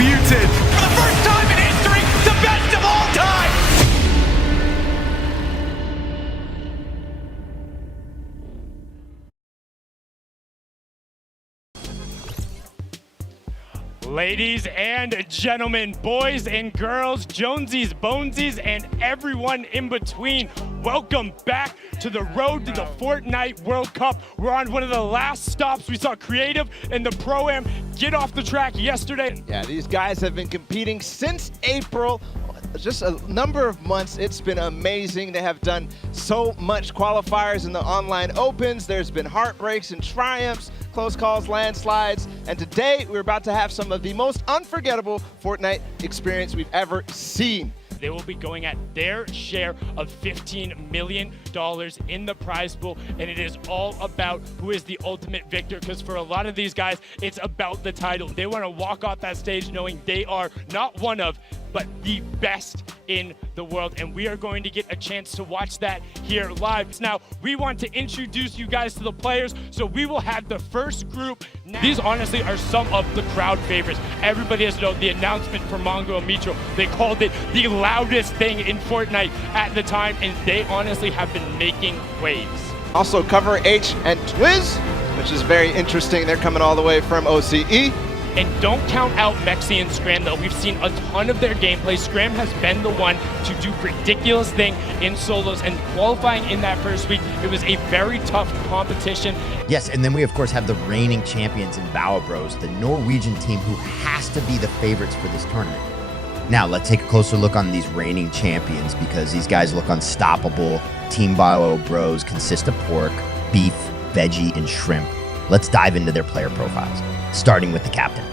undisputed. For the first time in history, the best of all time! Ladies and gentlemen, boys and girls, Jonesies, Bonesies, and everyone in between, welcome back to the road to the Fortnite World Cup. We're on one of the last stops. We saw Creative and the Pro-Am get off the track yesterday. Yeah, these guys have been competing since April. Just a number of months. It's been amazing. They have done so much qualifiers in the online opens. There's been heartbreaks and triumphs, close calls, landslides, and today we're about to have some of the most unforgettable Fortnite experience we've ever seen. They will be going at their share of $15 million in the prize pool, and it is all about who is the ultimate victor, because for a lot of these guys, it's about the title. They want to walk off that stage knowing they are not one of, but the best in the world, and we are going to get a chance to watch that here live. Now, we want to introduce you guys to the players, so we will have the first group now. These honestly are some of the crowd favorites. Everybody has known the announcement from Mongo and Mitro. They called it the loudest thing in Fortnite at the time, and they honestly have been making waves. Also Cover H and Twiz, which is very interesting. They're coming all the way from OCE. And don't count out Mexi and Scram, though. We've seen a ton of their gameplay. Scram has been the one to do ridiculous thing in solos, and qualifying in that first week, it was a very tough competition. Yes, and then we of course have the reigning champions in Bao Bros, the Norwegian team who has to be the favorites for this tournament. Now let's take a closer look on these reigning champions, because these guys look unstoppable. Team Bao Bros consist of pork, beef, veggie, and shrimp. Let's dive into their player profiles, starting with the captain.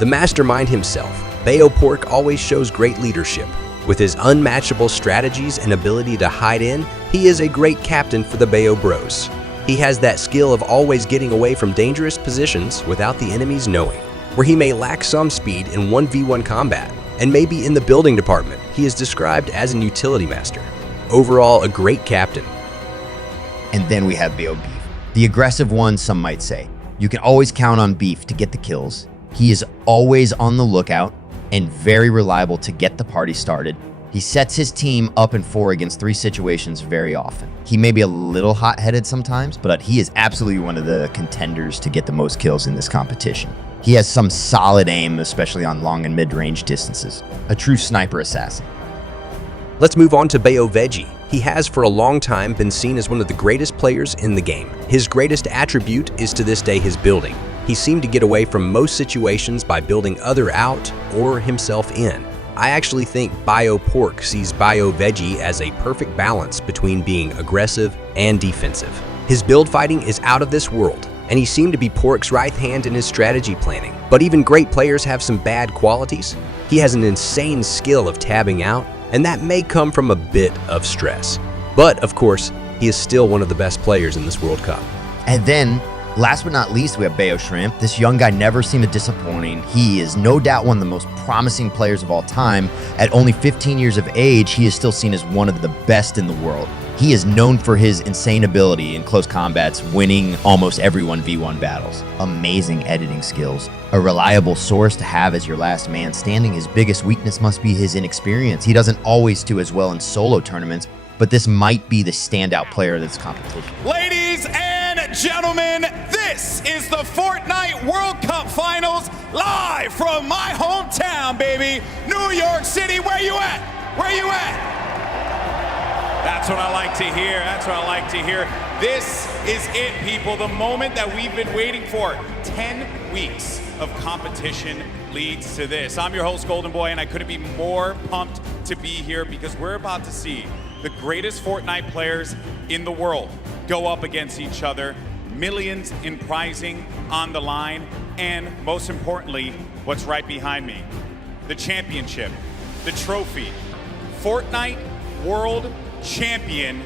The mastermind himself, Bayo Pork always shows great leadership. With his unmatchable strategies and ability to hide in, he is a great captain for the Bayo Bros. He has that skill of always getting away from dangerous positions without the enemies knowing, where he may lack some speed in 1v1 combat, and maybe in the building department, he is described as an utility master. Overall, a great captain. And then we have Bayo Beef, the aggressive one, some might say. You can always count on Beef to get the kills. He is always on the lookout and very reliable to get the party started. He sets his team up in 4 against 3 situations very often. He may be a little hot-headed sometimes, but he is absolutely one of the contenders to get the most kills in this competition. He has some solid aim, especially on long and mid-range distances. A true sniper assassin. Let's move on to Bayo Veggie. He has for a long time been seen as one of the greatest players in the game. His greatest attribute is to this day his building. He seemed to get away from most situations by building other out or himself in. I actually think Bayo Pork sees Bayo Veggie as a perfect balance between being aggressive and defensive. His build fighting is out of this world, and he seemed to be Pork's right hand in his strategy planning. But even great players have some bad qualities. He has an insane skill of tabbing out, and that may come from a bit of stress. But of course, he is still one of the best players in this World Cup. And then, last but not least, we have Bayo Shrimp. This young guy never seemed disappointing. He is no doubt one of the most promising players of all time. At only 15 years of age, he is still seen as one of the best in the world. He is known for his insane ability in close combats, winning almost every 1v1 battles. Amazing editing skills. A reliable source to have as your last man standing. His biggest weakness must be his inexperience. He doesn't always do as well in solo tournaments, but this might be the standout player of this competition. Ladies and gentlemen, this is the Fortnite World Cup Finals, live from my hometown, baby, New York City. Where you at? Where you at? That's what I like to hear. That's what I like to hear. This is it, people. The moment that we've been waiting for. 10 weeks of competition leads to this. I'm your host, Golden Boy, and I couldn't be more pumped to be here because we're about to see the greatest Fortnite players in the world go up against each other. Millions in prizing on the line, and most importantly, what's right behind me, the championship, the trophy, Fortnite World Champion.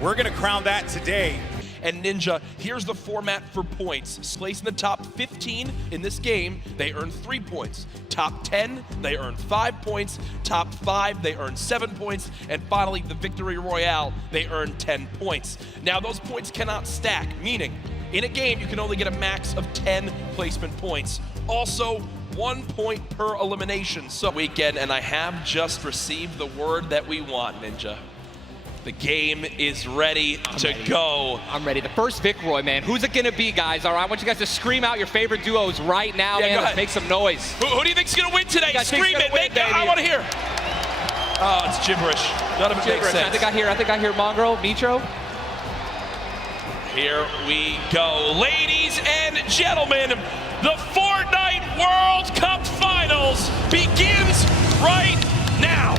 We're gonna crown that today. And Ninja, here's the format for points. Placing the top 15 in this game, they earn 3 points. Top 10, they earn 5 points. Top 5, they earn 7 points. And finally, the Victory Royale, they earn 10 points. Now, those points cannot stack, meaning in a game, you can only get a max of 10 placement points. Also, 1 point per elimination. So weekend, and I have just received the word that we want, Ninja. The game is ready to go. I'm ready. The first Vic Roy, man. Who's it gonna be, guys? All right, I want you guys to scream out your favorite duos right now, man. Let's make some noise. Who do you think's gonna win today? Scream it, win, I want to hear. Oh, it's gibberish. None of it makes sense. I think I hear Mongrel, Nitro. Here we go. Ladies and gentlemen, the Fortnite World Cup Finals begins right now.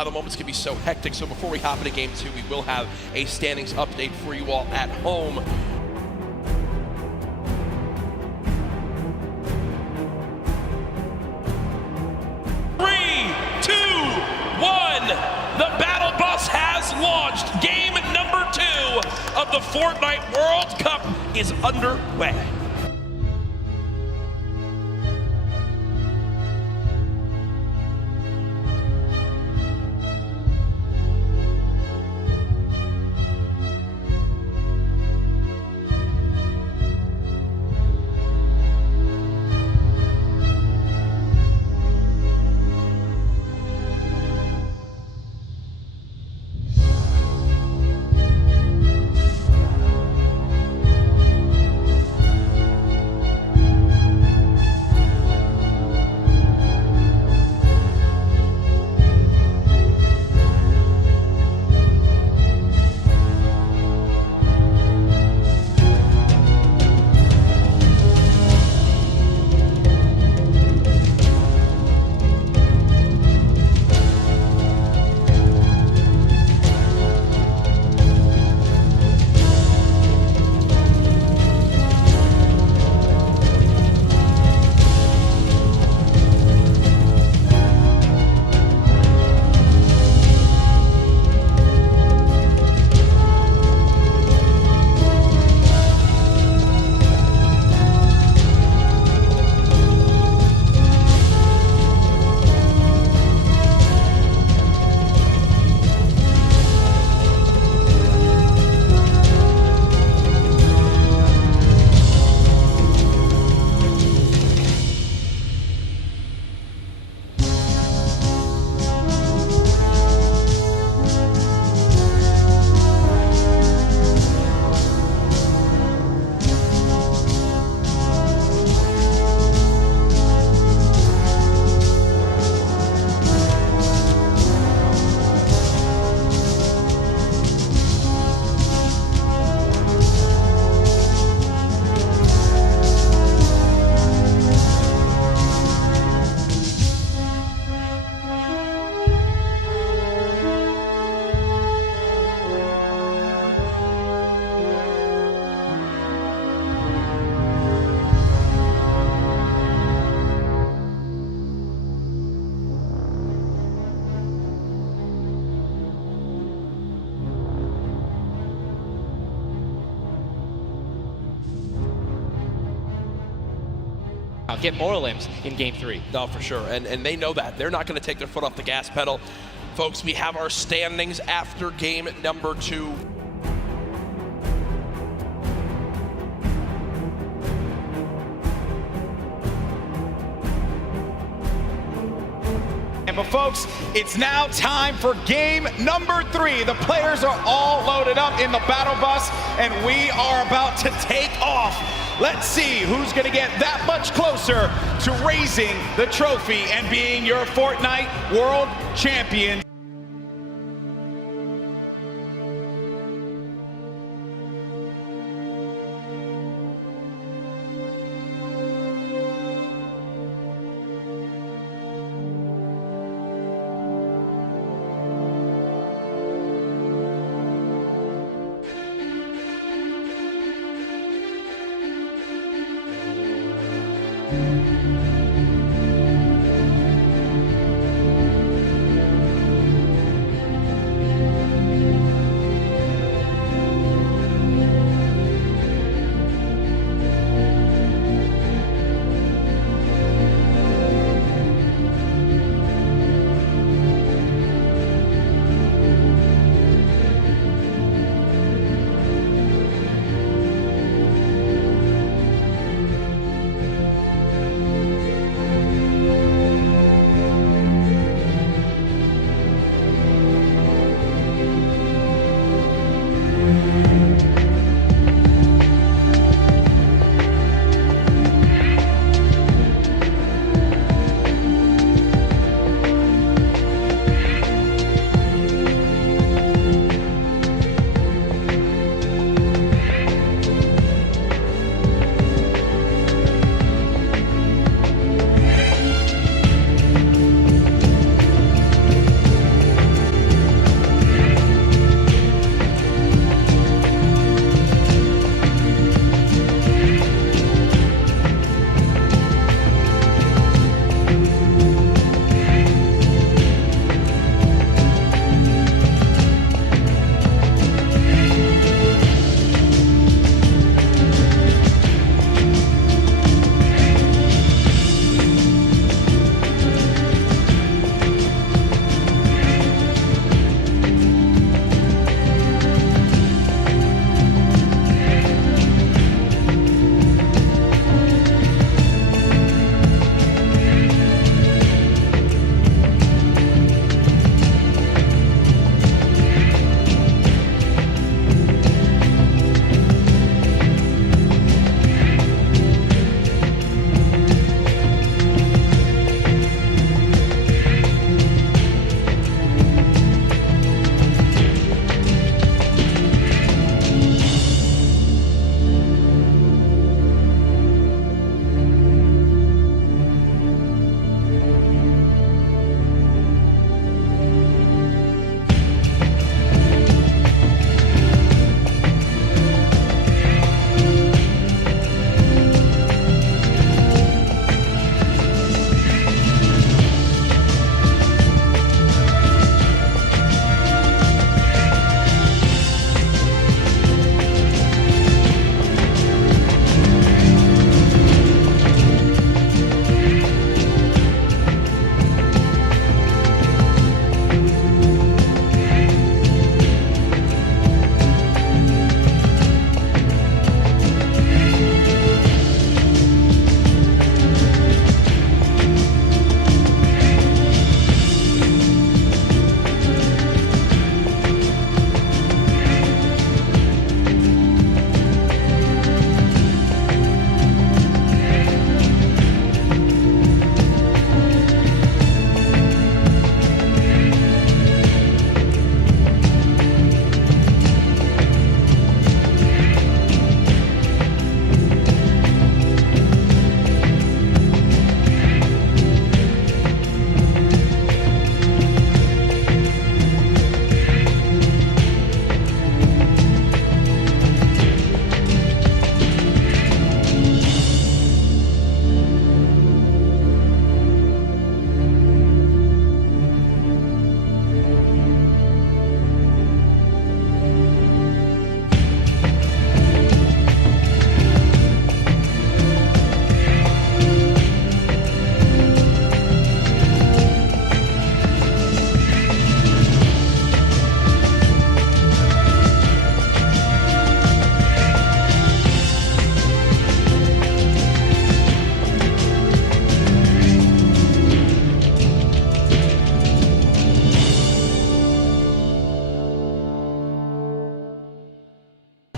why the moments can be so hectic. So before we hop into game 2, we will have a standings update for you all at home. The battle bus has launched. Game number 2 of the Fortnite World Cup is underway. Get more limbs in game 3. No, for sure, and they know that. They're not going to take their foot off the gas pedal. Folks, we have our standings after game number 2. But folks, it's now time for game number 3. The players are all loaded up in the battle bus, and we are about to take off. Let's see who's going to get that much closer to raising the trophy and being your Fortnite World Champion.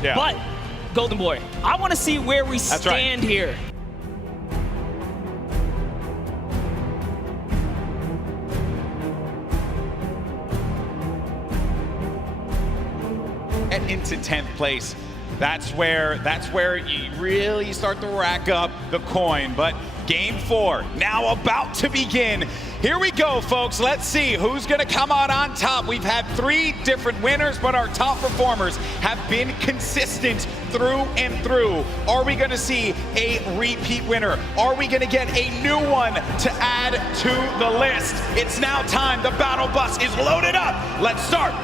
Yeah. But, Golden Boy, I want to see where we stand here. And into 10th place. That's where you really start to rack up the coin. But game 4 now about to begin. Here we go, folks. Let's see who's gonna come out on top. We've had 3 different winners, but our top performers have been consistent through and through. Are we gonna see a repeat winner? Are we gonna get a new one to add to the list? It's now time. The battle bus is loaded up. Let's start.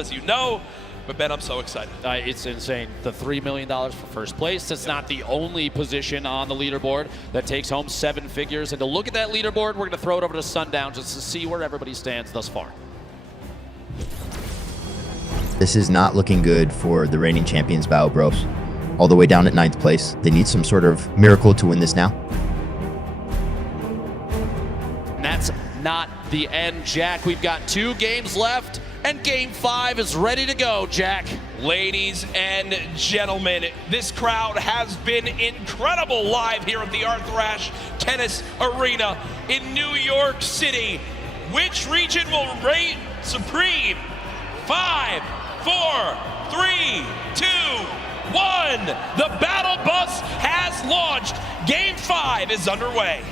As you know, but Ben, I'm so excited. It's insane. The $3 million for first place. It's not the only position on the leaderboard that takes home 7 figures. And to look at that leaderboard, we're going to throw it over to Sundown just to see where everybody stands thus far. This is not looking good for the reigning champions, Bao Bros. All the way down at 9th place. They need some sort of miracle to win this now. And that's not the end, Jack. We've got 2 games left, and game 5 is ready to go, Jack. Ladies and gentlemen, this crowd has been incredible live here at the Arthrash Tennis Arena in New York City. Which region will reign supreme? 5, 4, 3, 2, 1. The battle bus has launched. Game 5 is underway.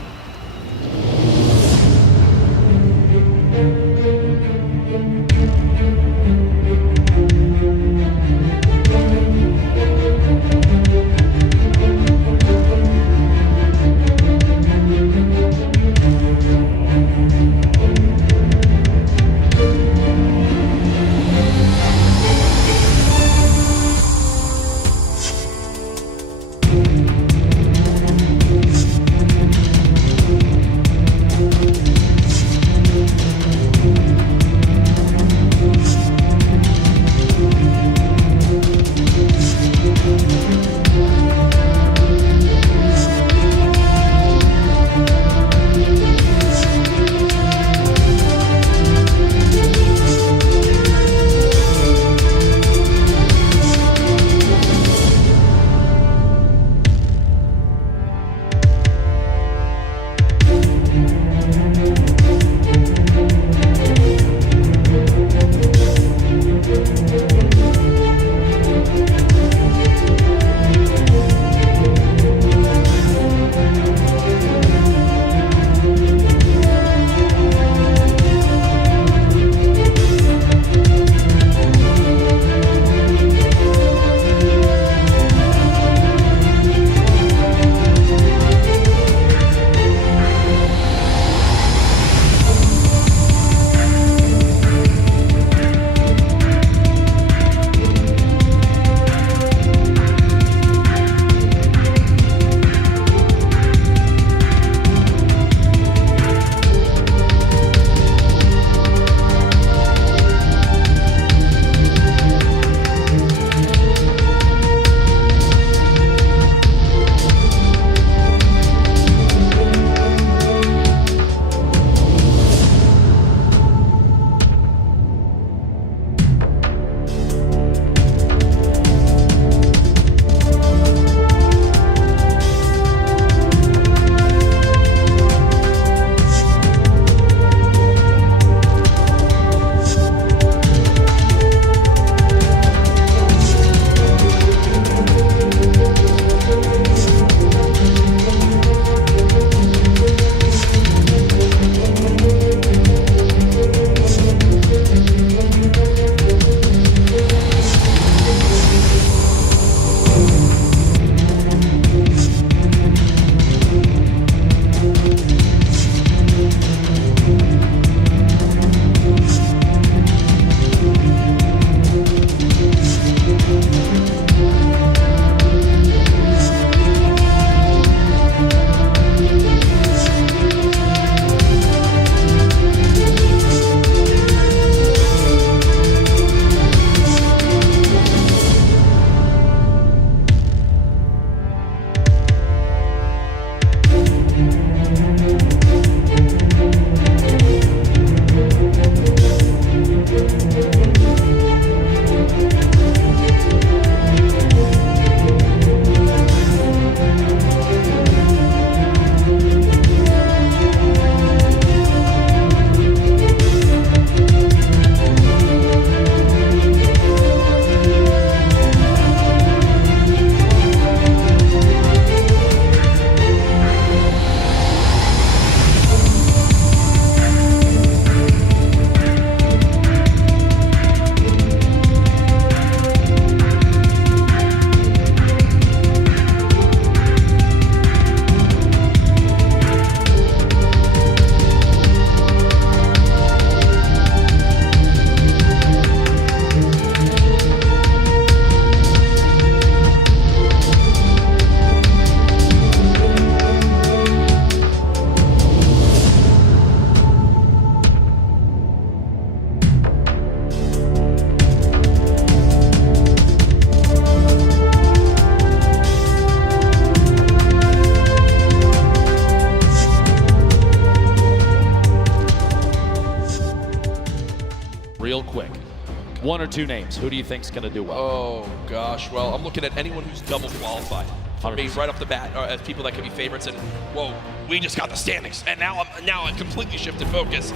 one or two names. Who do you think's going to do well? Oh, gosh. Well, I'm looking at anyone who's double qualified. For me, 100%. right off the bat, as people that could be favorites. And, whoa, we just got the standings. And now I completely shifted focus.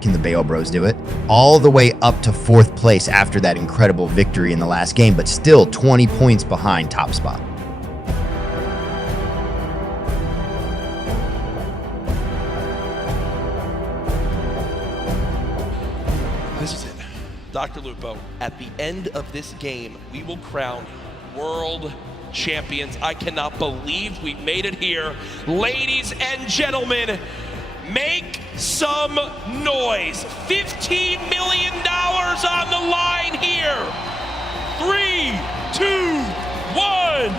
Can the Bayo Bros do it? All the way up to 4th place after that incredible victory in the last game, but still 20 points behind top spot. This is it. Dr. Lupo, at the end of this game, we will crown world champions. I cannot believe we made it here. Ladies and gentlemen, make some noise. $15 million on the line here. 3, 2, 1.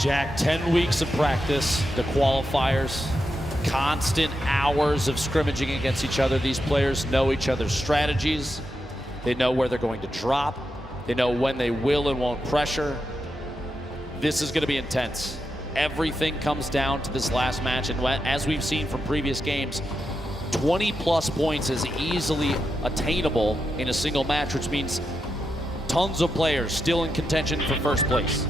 Jack, 10 weeks of practice, the qualifiers, constant hours of scrimmaging against each other. These players know each other's strategies. They know where they're going to drop. They know when they will and won't pressure. This is going to be intense. Everything comes down to this last match, and as we've seen from previous games, 20-plus points is easily attainable in a single match, which means tons of players still in contention for first place.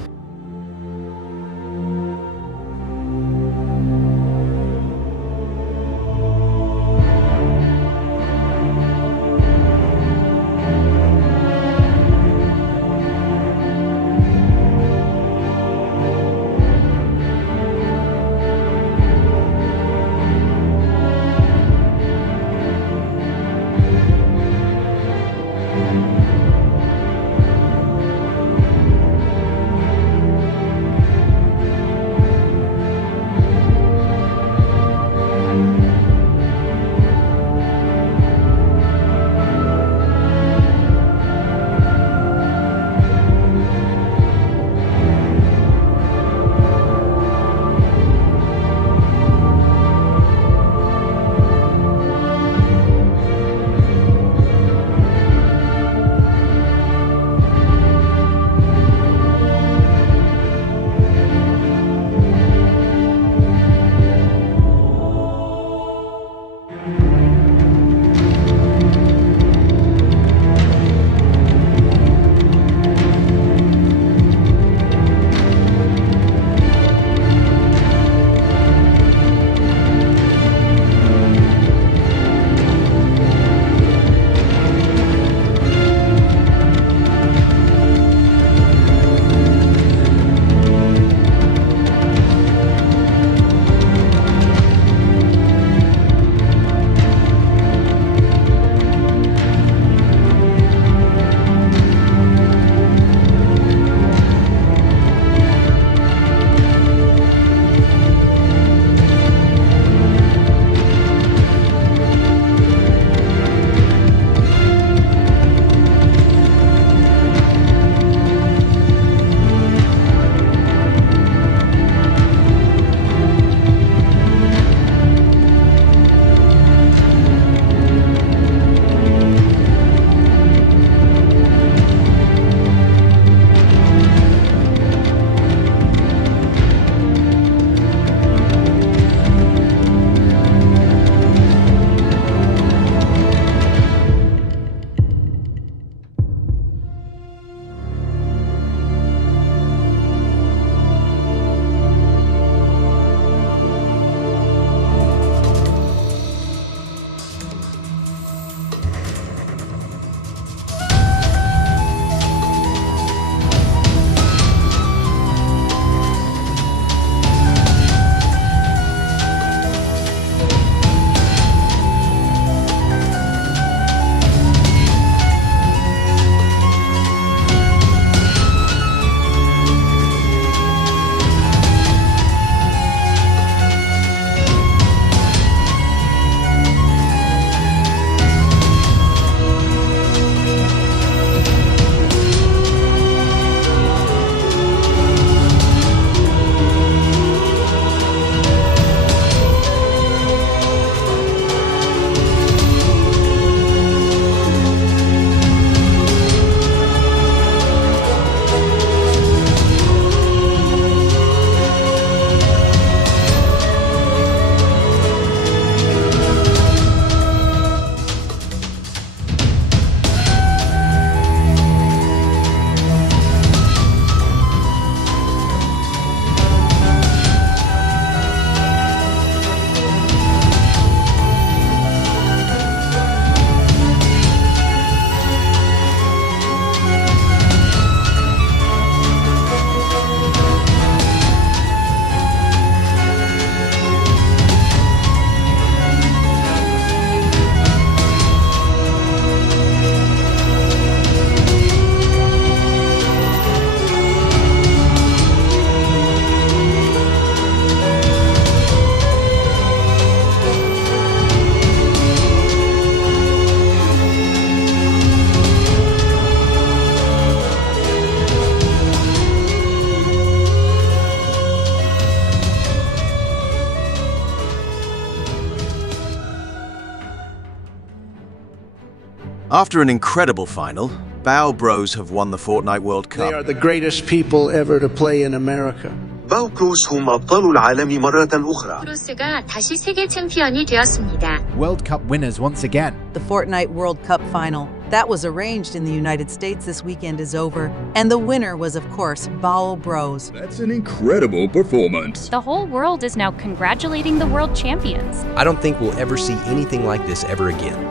After an incredible final, Bao Bros have won the Fortnite World Cup. They are the greatest people ever to play in America. باو بروس هم أبطال العالم مرة أخرى. 브루스가 다시 세계 챔피언이 되었습니다. World Cup winners once again. The Fortnite World Cup final that was arranged in the United States this weekend is over, and the winner was, of course, Bao Bros. That's an incredible performance. The whole world is now congratulating the world champions. I don't think we'll ever see anything like this ever again.